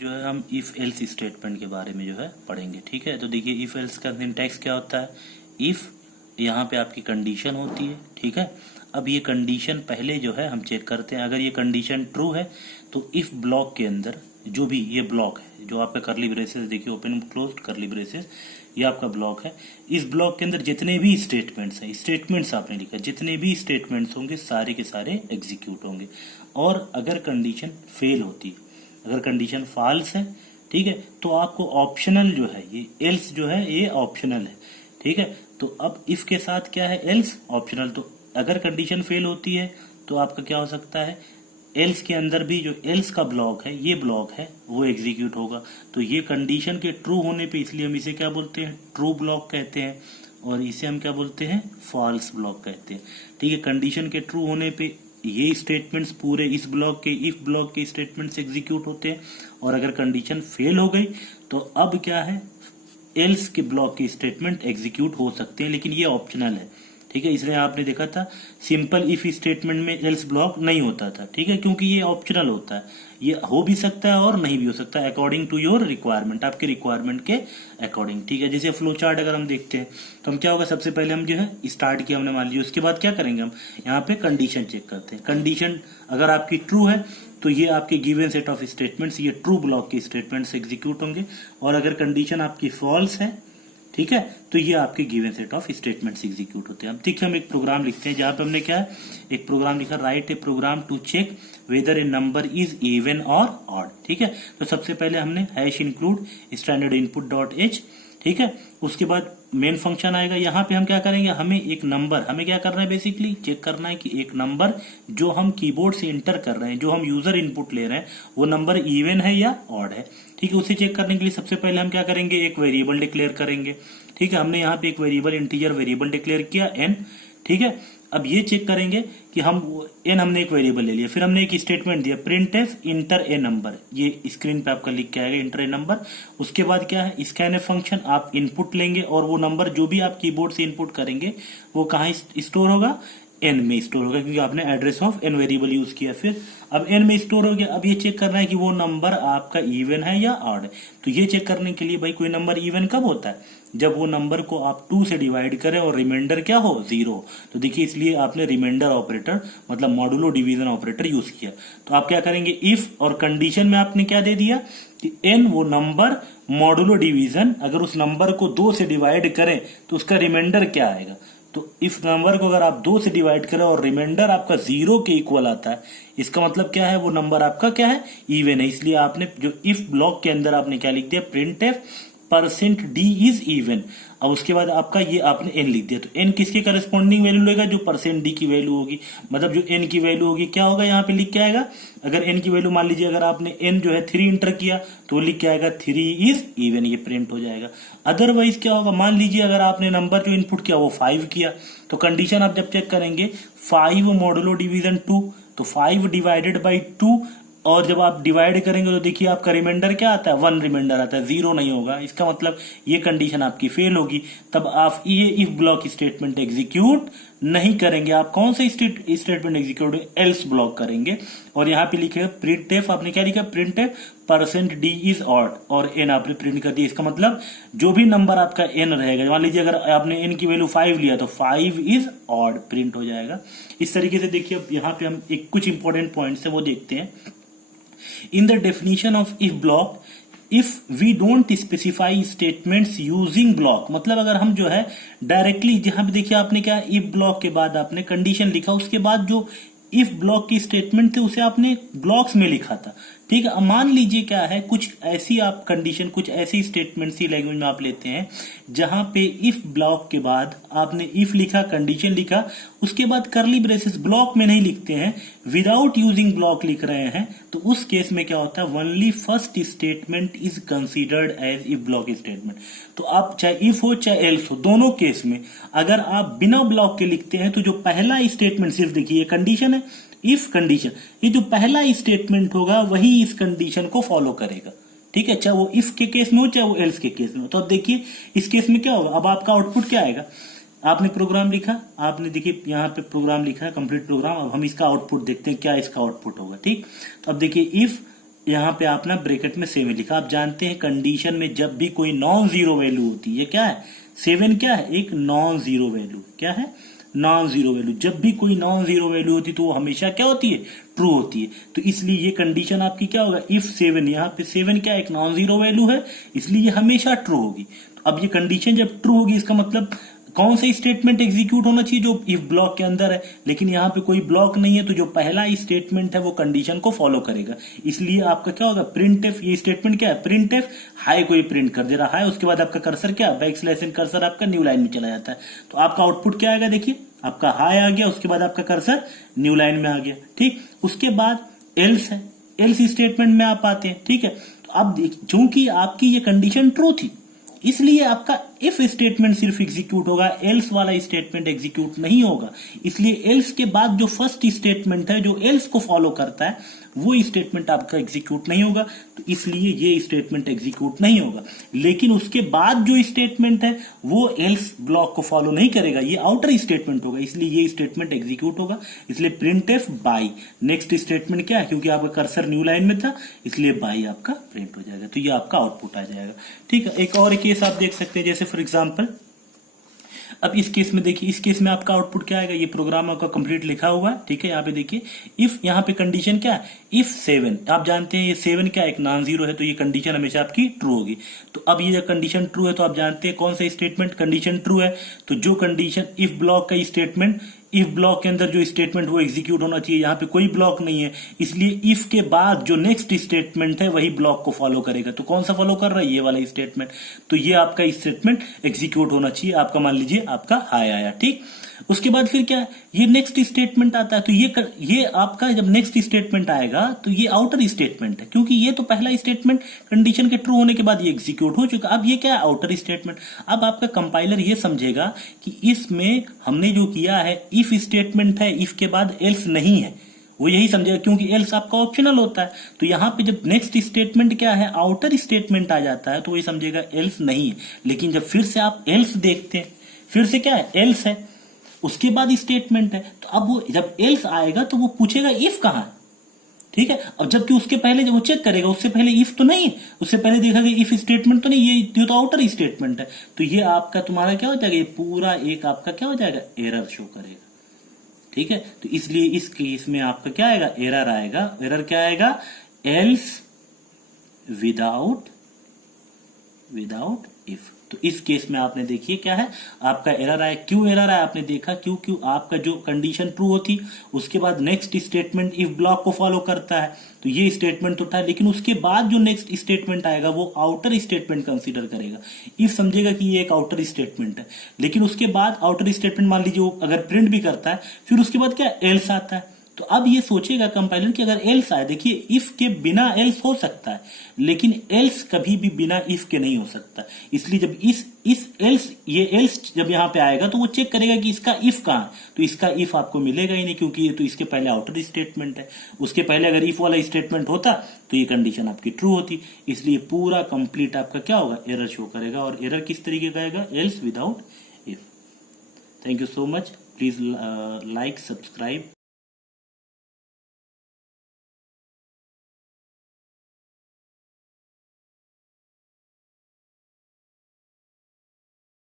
जो है हम इफ एल्स स्टेटमेंट के बारे में जो है पढ़ेंगे। ठीक है, तो देखिए इफ एल्स का सिंटैक्स क्या होता है। इफ यहाँ पे आपकी कंडीशन होती है। ठीक है, अब ये कंडीशन पहले जो है हम चेक करते हैं। अगर ये कंडीशन ट्रू है तो इफ ब्लॉक के अंदर जो भी ये ब्लॉक है, जो आपका करली ब्रेसेस देखिए ओपन क्लोज करली ब्रेसेस, ये आपका ब्लॉक है। इस ब्लॉक के अंदर जितने भी स्टेटमेंट्स हैं, स्टेटमेंट्स आपने लिखा, जितने भी स्टेटमेंट्स होंगे सारे के सारे एग्जीक्यूट होंगे। और अगर कंडीशन फेल होती है, अगर कंडीशन फॉल्स है, ठीक है, तो आपको ऑप्शनल जो है ये एल्स जो है ये ऑप्शनल है। ठीक है, तो अब इफ के साथ क्या है, एल्स ऑप्शनल। तो अगर कंडीशन फेल होती है तो आपका क्या हो सकता है, एल्स के अंदर भी जो एल्स का ब्लॉक है, ये ब्लॉक है, वो एग्जीक्यूट होगा। तो ये कंडीशन के ट्रू होने पे, इसलिए हम इसे क्या बोलते हैं, ट्रू ब्लॉक कहते हैं, और इसे हम क्या बोलते हैं, फॉल्स ब्लॉक कहते हैं। ठीक है, कंडीशन के ट्रू होने पे ये स्टेटमेंट्स पूरे इस ब्लॉक के, इफ ब्लॉक के स्टेटमेंट्स एग्जीक्यूट होते हैं। और अगर कंडीशन फेल हो गई तो अब क्या है, एल्स के ब्लॉक के स्टेटमेंट एग्जीक्यूट हो सकते हैं, लेकिन ये ऑप्शनल है। ठीक है, इसलिए आपने देखा था सिंपल इफ स्टेटमेंट में एल्स ब्लॉक नहीं होता था। ठीक है, क्योंकि ये ऑप्शनल होता है, ये हो भी सकता है और नहीं भी हो सकता है, अकॉर्डिंग टू योर रिक्वायरमेंट, आपके रिक्वायरमेंट के अकॉर्डिंग। ठीक है, जैसे फ्लो चार्ट अगर हम देखते हैं तो हम क्या होगा, सबसे पहले हम जो है स्टार्ट किया हमने, मान लीजिए, उसके बाद क्या करेंगे, हम यहाँ पे कंडीशन चेक करते हैं। कंडीशन अगर आपकी ट्रू है तो ये आपके गिवन सेट ऑफ स्टेटमेंट्स, ये ट्रू ब्लॉक के स्टेटमेंट्स एग्जीक्यूट होंगे। और अगर कंडीशन आपकी फॉल्स है, ठीक है, तो ये आपके given set of statements execute होते हैं। अब ठीक है, हम एक प्रोग्राम लिखते हैं जहां पे हमने क्या है, एक प्रोग्राम लिखा, write a program to check whether a number is even और ऑड। ठीक है, तो सबसे पहले हमने hash include standard input dot h, ठीक है, उसके बाद मेन फंक्शन आएगा। यहाँ पे हम क्या करेंगे, हमें एक नंबर, हमें क्या करना है, बेसिकली चेक करना है कि एक नंबर जो हम कीबोर्ड से इंटर कर रहे हैं, जो हम यूजर इनपुट ले रहे हैं, वो नंबर इवन है या ऑड है। ठीक है, उसे चेक करने के लिए सबसे पहले हम क्या करेंगे, एक वेरिएबल डिक्लेयर करेंगे। ठीक है, हमने यहाँ पे एक वेरिएबल, इंटीजर वेरिएबल डिक्लेयर किया एन। ठीक है, अब ये चेक करेंगे कि हम एन, हमने एक वेरिएबल ले लिया, फिर हमने एक स्टेटमेंट दिया, प्रिंट एफ इंटर ए नंबर, ये स्क्रीन पे आपका लिख के आएगा, इंटर ए नंबर। उसके बाद क्या है, स्कैन ए फंक्शन, आप इनपुट लेंगे और वो नंबर जो भी आप कीबोर्ड से इनपुट करेंगे वो कहाँ स्टोर होगा, एन में स्टोर होगा, क्योंकि आपने address of an variable use किया। फिर अब एन में स्टोर हो गया, अब ये चेक करना है कि वो नंबर आपका इवन है या ऑड है। तो ये चेक करने के लिए भाई, कोई नंबर इवन कब होता है, जब वो नंबर को आप 2 से डिवाइड करें और रिमाइंडर क्या हो, 0। तो देखिए, इसलिए आपने रिमाइंडर ऑपरेटर मतलब मॉडुलो डिवीजन ऑपरेटर यूज किया। तो आप क्या करेंगे, इफ और कंडीशन में आपने क्या दे दिया कि एन वो नंबर मॉडुलो डिवीजन, अगर उस नंबर को 2 से डिवाइड करें तो उसका रिमाइंडर क्या आएगा। तो इफ नंबर को अगर आप 2 से डिवाइड करें और रिमाइंडर आपका 0 के इक्वल आता है, इसका मतलब क्या है, वो नंबर आपका क्या है, इवन है। इसलिए आपने जो इफ ब्लॉक के अंदर आपने क्या लिख दिया, print F percent D is even. अब उसके बाद आपका ये आपने एन लिख दिया, तो एन किसके करस्पॉन्डिंग वैल्यू लेगा, जो परसेंट डी की वैल्यू होगी, मतलब जो एन की वैल्यू होगी, क्या होगा यहाँ पे लिख के आएगा। अगर एन की वैल्यू मान लीजिए, अगर आपने एन जो है 3 इंटर किया तो लिख के आएगा 3 इज इवन, ये प्रिंट हो जाएगा। अदरवाइज क्या होगा, मान लीजिए अगर आपने नंबर जो इनपुट किया वो 5 किया, तो कंडीशन आप जब चेक करेंगे 5 मॉडुलो डिवीजन 2, तो 5 डिवाइडेड बाई 2, और जब आप डिवाइड करेंगे तो देखिए आपका रिमाइंडर क्या आता है, 1 रिमाइंडर आता है, 0 नहीं होगा। इसका मतलब ये कंडीशन आपकी फेल होगी, तब आप ये इफ ब्लॉक स्टेटमेंट एग्जीक्यूट नहीं करेंगे। आप कौन सा स्टेटमेंट एग्जीक्यूट, एल्स ब्लॉक करेंगे। और यहाँ पे लिखेगा प्रिंट एफ, आपने क्या लिखा, print F percent D is odd, और एन आपने प्रिंट कर दिया। इसका मतलब जो भी नंबर आपका एन रहेगा, मान लीजिए अगर आपने एन की वैल्यू 5 लिया तो 5 इज ऑड प्रिंट हो जाएगा। इस तरीके से देखिए, अब यहाँ पे हम एक कुछ इंपॉर्टेंट पॉइंट है वो देखते हैं। In the definition of if block, if we don't specify statements using block, मतलब अगर हम जो है डायरेक्टली, जहां पे देखिए आपने क्या, if block के बाद आपने कंडीशन लिखा, उसके बाद जो इफ ब्लॉक की स्टेटमेंट थे उसे आपने ब्लॉक्स में लिखा था। ठीक है, अब मान लीजिए क्या है, कुछ ऐसी आप कंडीशन, कुछ ऐसी स्टेटमेंट सी लैंग्वेज में आप लेते हैं जहां पे इफ ब्लॉक के बाद आपने इफ लिखा, कंडीशन लिखा, उसके बाद करली ब्रेसेस, ब्लॉक में नहीं लिखते हैं, विदाउट यूजिंग ब्लॉक लिख रहे हैं, तो उस केस में क्या होता है, only first statement is considered as if block statement. तो आप चाहे इफ हो चाहे एल्स हो, दोनों केस में अगर आप बिना ब्लॉक के लिखते हैं तो जो पहला स्टेटमेंट, सिर्फ देखिए कंडीशन है, इफ कंडीशन, ये जो पहला स्टेटमेंट होगा वही इस कंडीशन को फॉलो करेगा। ठीक है, चाहे वो इफ के केस में हो चाहे वो एल्स के केस में हो। तो अब देखिए इस केस में क्या होगा, अब आपका आउटपुट क्या आएगा, आपने प्रोग्राम लिखा, आपने देखिए यहाँ पे प्रोग्राम लिखा है, कंप्लीट प्रोग्राम। अब हम इसका आउटपुट देखते हैं, क्या इसका आउटपुट होगा। ठीक, तो अब देखिए इफ यहाँ पे आप ना ब्रैकेट में 7 लिखा। आप जानते हैं कंडीशन में जब भी कोई नॉन जीरो वैल्यू होती है, ये क्या है 7 क्या है, एक नॉन जीरो वैल्यू। क्या है, नॉन जीरो वैल्यू। जब भी कोई नॉन जीरो वैल्यू होती है तो वो हमेशा क्या होती है, ट्रू होती है। तो इसलिए ये कंडीशन आपकी क्या होगा, इफ 7, यहाँ पे 7 क्या एक नॉन जीरो वैल्यू है, इसलिए ये हमेशा ट्रू होगी। तो अब ये कंडीशन जब ट्रू होगी, इसका मतलब कौन सा स्टेटमेंट एग्जीक्यूट होना चाहिए, जो इफ ब्लॉक के अंदर है। लेकिन यहाँ पे कोई ब्लॉक नहीं है, तो जो पहला स्टेटमेंट है वो कंडीशन को फॉलो करेगा। इसलिए आपका क्या होगा, प्रिंट एफ। ये स्टेटमेंट क्या है, प्रिंट एफ हाई को प्रिंट कर दे रहा है। उसके बाद आपका कर्सर क्या, बैकस्लैश कर्सर आपका न्यू लाइन में चला जाता है। तो आपका आउटपुट क्या आएगा, देखिए आपका हाई आ गया, उसके बाद आपका कर्सर न्यू लाइन में आ गया। ठीक, उसके बाद एल्स है, एल्स स्टेटमेंट में आप आते हैं। ठीक है, तो अब चूंकि आपकी ये कंडीशन ट्रू थी, इसलिए आपका इफ स्टेटमेंट सिर्फ एग्जीक्यूट होगा, एल्स वाला स्टेटमेंट एग्जीक्यूट नहीं होगा। इसलिए एल्स के बाद जो फर्स्ट स्टेटमेंट है, जो एल्स को फॉलो करता है, वो स्टेटमेंट आपका एग्जीक्यूट नहीं होगा। तो इसलिए ये स्टेटमेंट एग्जीक्यूट नहीं होगा। लेकिन उसके बाद जो स्टेटमेंट है वो एल्स ब्लॉक को फॉलो नहीं करेगा, ये आउटर स्टेटमेंट होगा, इसलिए ये स्टेटमेंट एग्जीक्यूट होगा। इसलिए print F by, next statement क्या है, क्योंकि आपका कर्सर न्यू लाइन में था, इसलिए बाई आपका प्रिंट हो जाएगा। तो ये आपका आउटपुट आ जाएगा। ठीक है, एक और केस आप देख सकते हैं, जैसे फॉर एग्जाम्पल अब इस केस में देखिए, इस केस में आपका आउटपुट क्या आएगा, ये प्रोग्राम आपका कंप्लीट लिखा हुआ है। ठीक है, यहाँ पे देखिए इफ, यहाँ पे कंडीशन क्या है, इफ 7। आप जानते हैं ये 7 क्या एक नॉन जीरो है, तो ये कंडीशन हमेशा आपकी ट्रू होगी। तो अब ये जब कंडीशन ट्रू है, तो आप जानते हैं कौन सा स्टेटमेंट कंडीशन ट्रू है, तो जो कंडीशन इफ ब्लॉक का स्टेटमेंट, इफ ब्लॉक के अंदर जो स्टेटमेंट वो एग्जीक्यूट होना चाहिए। यहाँ पे कोई ब्लॉक नहीं है, इसलिए इफ के बाद जो नेक्स्ट स्टेटमेंट है वही ब्लॉक को फॉलो करेगा। तो कौन सा फॉलो कर रहा है, ये वाला स्टेटमेंट। तो ये आपका स्टेटमेंट एग्जीक्यूट होना चाहिए। आपका मान लीजिए आपका हाई आया। ठीक, उसके बाद फिर क्या है, ये नेक्स्ट स्टेटमेंट आता है। तो ये आपका जब नेक्स्ट स्टेटमेंट आएगा तो ये आउटर स्टेटमेंट है, क्योंकि ये तो पहला स्टेटमेंट कंडीशन के ट्रू होने के बाद ये एग्जीक्यूट हो चुका। अब ये क्या है, आउटर स्टेटमेंट। अब आपका कंपाइलर ये समझेगा कि इसमें हमने जो किया है इफ स्टेटमेंट है, इफ के बाद एल्स नहीं है, वो यही समझेगा, क्योंकि एल्स आपका ऑप्शनल होता है। तो यहाँ पे जब नेक्स्ट स्टेटमेंट क्या है, आउटर स्टेटमेंट आ जाता है, तो वही समझेगा एल्स नहीं है। लेकिन जब फिर से आप एल्स देखते हैं, फिर से क्या है, एल्स है, उसके बाद स्टेटमेंट है। तो अब वो जब एल्स आएगा तो वो पूछेगा इफ कहाँ है। ठीक है, अब जबकि उसके पहले जब वो चेक करेगा, उससे पहले इफ तो नहीं है, उससे पहले देखा कि इफ स्टेटमेंट तो नहीं, ये तो आउटर स्टेटमेंट है। तो ये आपका तुम्हारा क्या हो जाएगा, ये पूरा एक आपका क्या हो जाएगा, एरर शो करेगा। ठीक है, तो इसलिए इस केस में आपका क्या आएगा, एरर आएगा। एरर क्या आएगा, एल्स विदाउट इफ। तो इस केस में आपने देखिए क्या है, आपका एरर आया। क्यों एरर आया, आपने देखा क्यों आपका जो कंडीशन ट्रू होती, उसके बाद नेक्स्ट स्टेटमेंट इफ ब्लॉक को फॉलो करता है, तो ये स्टेटमेंट तो था। लेकिन उसके बाद जो नेक्स्ट स्टेटमेंट आएगा वो आउटर स्टेटमेंट कंसीडर करेगा। इफ समझेगा कि ये एक आउटर स्टेटमेंट है, लेकिन उसके बाद आउटर स्टेटमेंट मान लीजिए वो अगर प्रिंट भी करता है, फिर उसके बाद क्या एल्स आता है। तो अब ये सोचेगा कंपाइलर कि अगर एल्स आए, देखिए इफ के बिना एल्स हो सकता है, लेकिन एल्स कभी भी बिना इफ के नहीं हो सकता। इसलिए जब इस एल्स जब यहाँ पे आएगा तो वो चेक करेगा कि इसका इफ कहाँ है। तो इसका इफ आपको मिलेगा ही नहीं, क्योंकि ये तो इसके पहले आउटर स्टेटमेंट है। उसके पहले अगर इफ वाला स्टेटमेंट होता तो ये कंडीशन आपकी ट्रू होती। इसलिए पूरा कंप्लीट आपका क्या होगा, एरर शो करेगा। और एरर किस तरीके का आएगा, else without if. Thank you so much. Please like, subscribe